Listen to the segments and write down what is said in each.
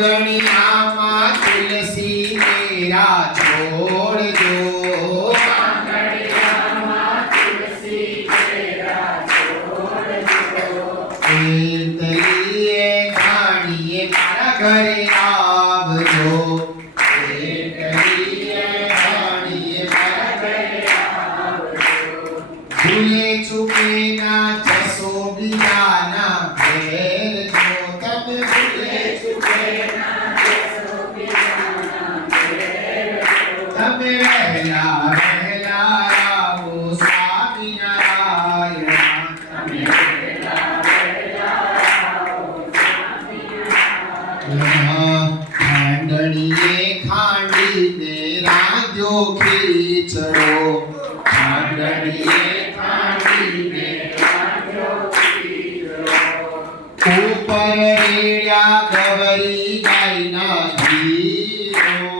આંગણિયામાં તુલસી તેરા છોડજો તીર્થલીએ ઘાણીએ મારા ઘરે આવજો ભૂલે ચૂકે ના જશો બીજાના ઘેર જો તમે ભૂલે ચૂકે તમે વહેલા વહેલા આવો સ્વામિનારાયણ ખાંડણીએ ખાંડીને રાંધ્યો ખીચડો ખાંડણીએ ઉપર રેડ્યા ગવરી ગાયના ઘીરો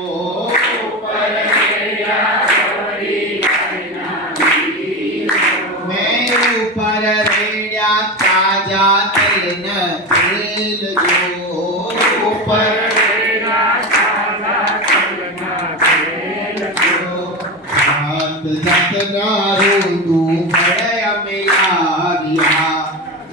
મેં ઉપર રેડ્યા તાજા તલના તેલ જો ઉપર હાથ જાતના રૂડું ભળે અમે લાવ્યા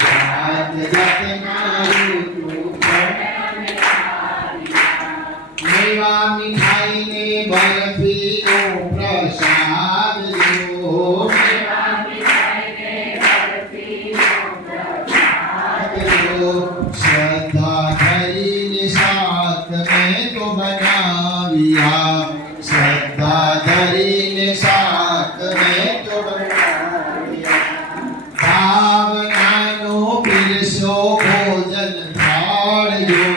હાથ જાતના રૂડું ભળે અમે લાવ્યા મેવા મીઠાઈને બરફીનો પ્રસાદ જો મેવા મીઠાઈને બરફીનો પ્રસાદ જો શ્રદ્ધા ધરીને શાક મેં તો બનાવ્યા શ્રદ્ધા ધરીને શાક મેં તો બનાવ્યા ભાવનાનો પીરસો ભોજન થાળજો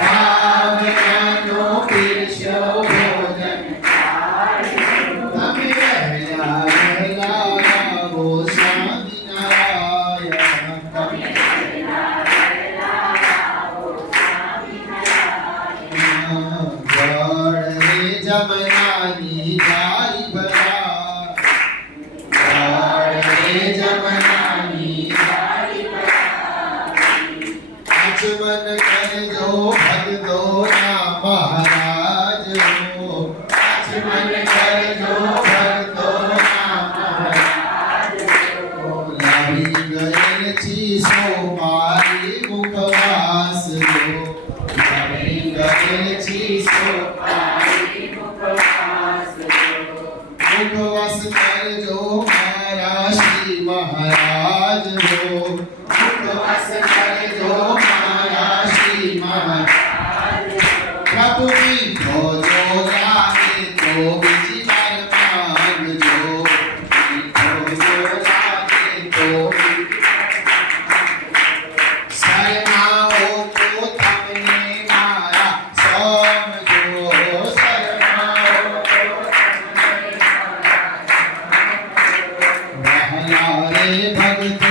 ભાવનાનો પીરસો ભોજન થાળજો તમે વહેલા વહેલા આવો સ્વામિનારાયણ તમે વહેલા વહેલા આવો સ્વામિનારાયણ જમનાની જારી ભરા જમનાની જારી આચમન કરજો ભક્તોના મહારાજ આચમન કરજો ભક્તોના મહારાજ લાવી ગયેલ ચીસો મારી મુખવાસ લાવી ગયેલ ચીસો મુખવાસ કરજો મારા શ્રી મહારાજ મુખવાસ કરજો મારા શ્રી મહારાજ પ્રભુ મીઠો જો લાગે તો બીજી વાર માંગજો મીઠો જો લાગે તો શરમાઓ તો તમને મારા સમજો શરમાઓ રે ભગત